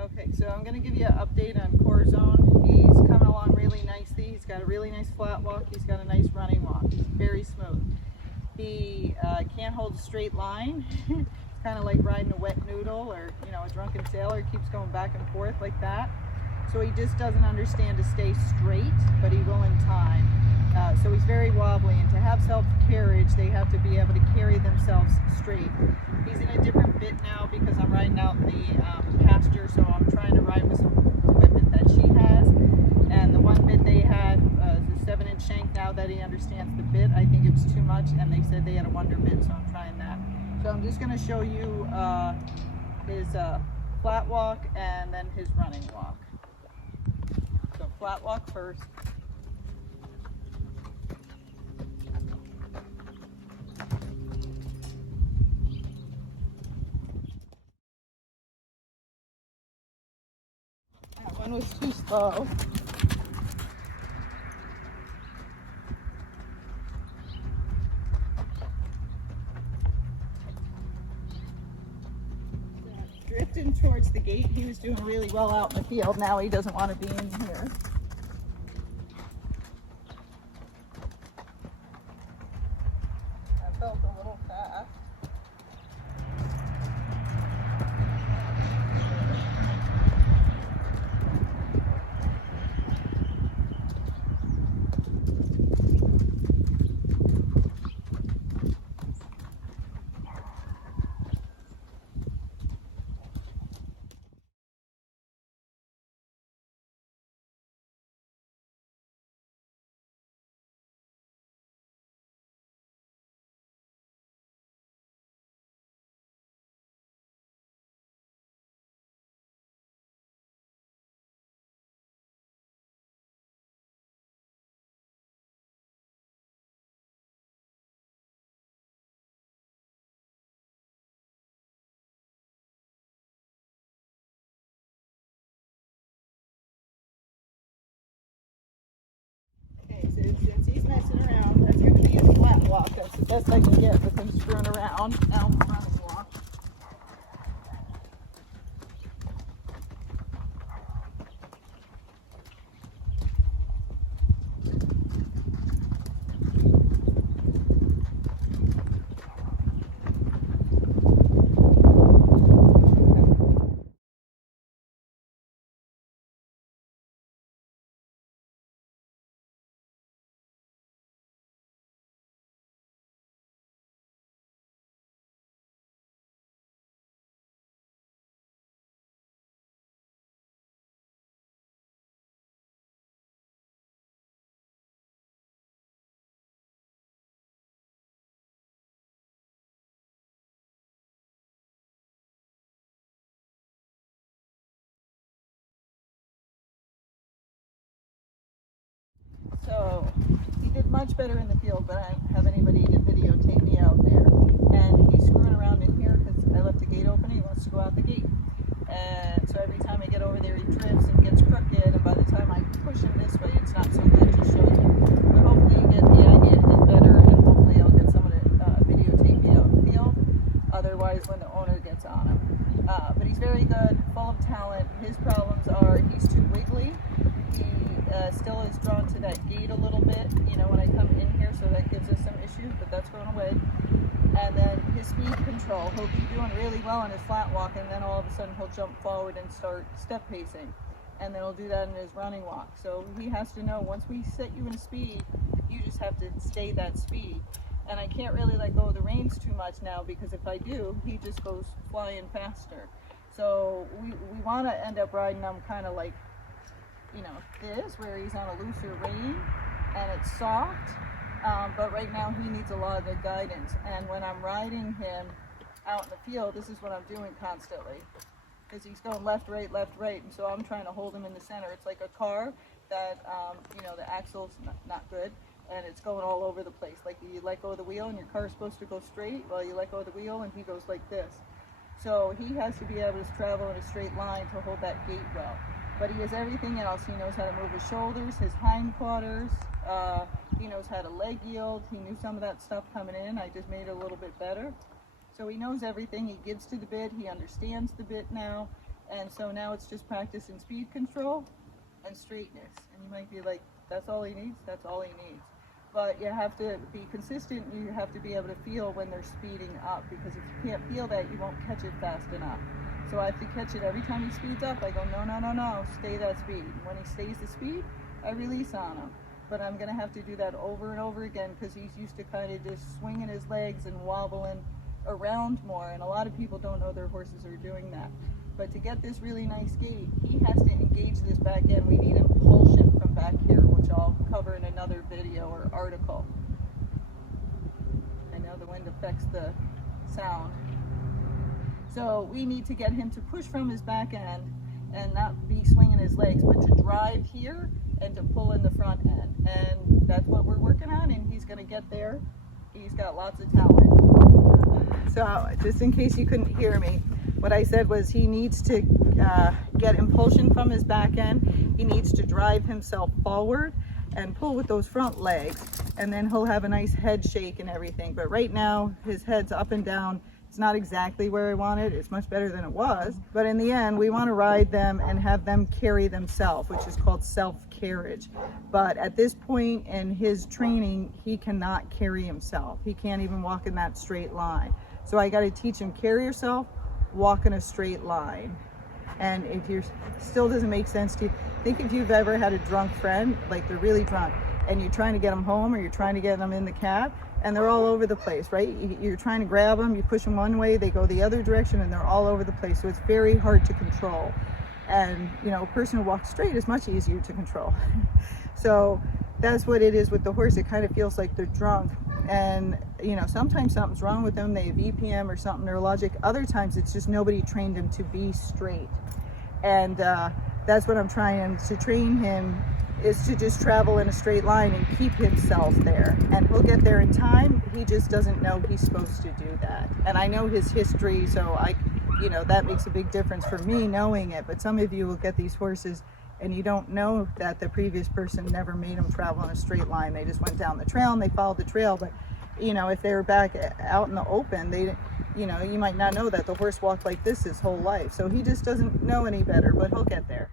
Okay, so I'm going to give you an update on Corazon. He's coming along really nicely. He's got a really nice flat walk. He's got a nice running walk. He's very smooth. He can't hold a straight line. It's kind of like riding a wet noodle, or a drunken sailor. Keeps going back and forth like that. So he just doesn't understand to stay straight, but he will in time. So he's very wobbly, and to have self-carriage, they have to be able to carry themselves straight. He's in a different bit now because I'm riding out in the pasture, so I'm trying to ride with some equipment that she has. And the one bit they had is a 7-inch shank. Now that he understands the bit, I think it's too much, and they said they had a wonder bit, so I'm trying that. So I'm just going to show you his flat walk and then his running walk. So flat walk first. That one was too slow. Drifting towards the gate. He was doing really well out in the field. Now he doesn't want to be in here. I felt a little fast. Since he's messing around, that's going to be his flat walk. That's the best I can get with him screwing around. Now, running walk. So he did much better in the field, but I don't have anybody to videotape me out there. And he's screwing around in here because I left the gate open. He wants to go out the gate. And so every time I get over there, he drifts and gets crooked. And by the time I push him this way, it's not so good to show you. But hopefully you get the idea and better, and hopefully I'll get someone to videotape me out in the field. Otherwise, when the owner gets on him. But he's very good, full of talent. His problems are he's too wiggly. He still is drawn to that gate a little bit, when I come in here, so that gives us some issues, but that's going away. And then his speed control, he'll be doing really well in his flat walk, and then all of a sudden he'll jump forward and start step pacing, and then he'll do that in his running walk. So he has to know, once we set you in speed, you just have to stay that speed. And I can't really let go of the reins too much now, because if I do, he just goes flying faster. So we want to end up riding him kind of like, this, where he's on a looser rein and it's soft, but right now he needs a lot of the guidance. And when I'm riding him out in the field, this is what I'm doing constantly, because he's going left, right, and so I'm trying to hold him in the center. It's like a car that, the axle's not good, and it's going all over the place. Like you let go of the wheel and your car's supposed to go straight, well, you let go of the wheel and he goes like this. So he has to be able to travel in a straight line to hold that gait well. But he has everything else. He knows how to move his shoulders, his hindquarters. He knows how to leg yield. He knew some of that stuff coming in. I just made it a little bit better. So he knows everything. He gives to the bit. He understands the bit now. And so now it's just practicing speed control and straightness. And you might be like, that's all he needs? That's all he needs. But you have to be consistent. You have to be able to feel when they're speeding up, because if you can't feel that, you won't catch it fast enough. So I have to catch it every time he speeds up. I go, no, no, no, no, stay that speed. When he stays the speed, I release on him. But I'm gonna have to do that over and over again, because he's used to kind of just swinging his legs and wobbling around more. And a lot of people don't know their horses are doing that. But to get this really nice gait, he has to engage this back end. We need impulsion from back here, which I'll cover in another video or article. I know the wind affects the sound. So we need to get him to push from his back end and not be swinging his legs, but to drive here and to pull in the front end. And that's what we're working on, and he's gonna get there. He's got lots of talent. So just in case you couldn't hear me, what I said was he needs to get impulsion from his back end. He needs to drive himself forward and pull with those front legs, and then he'll have a nice head shake and everything. But right now his head's up and down. It's not exactly where I want it. It's much better than it was. But in the end, we want to ride them and have them carry themselves, which is called self-carriage. But at this point in his training, he cannot carry himself. He can't even walk in that straight line. So I got to teach him, carry yourself, walk in a straight line. And if you're still doesn't make sense to you, think if you've ever had a drunk friend, like they're really drunk, and you're trying to get them home, or you're trying to get them in the cab, and they're all over the place, right? You're trying to grab them, you push them one way, they go the other direction, and they're all over the place. So it's very hard to control. And you know, a person who walks straight is much easier to control. So that's what it is with the horse. It kind of feels like they're drunk. And you know, sometimes something's wrong with them. They have EPM or something neurologic. Other times it's just nobody trained him to be straight. And that's what I'm trying to train him, is to just travel in a straight line and keep himself there. And he'll get there in time. He just doesn't know he's supposed to do that. And I know his history, so you know, that makes a big difference for me knowing it. But some of you will get these horses and you don't know that the previous person never made them travel in a straight line. They just went down the trail and they followed the trail. But you know, if they were back out in the open, they, you know, you might not know that the horse walked like this his whole life. So he just doesn't know any better, but he'll get there.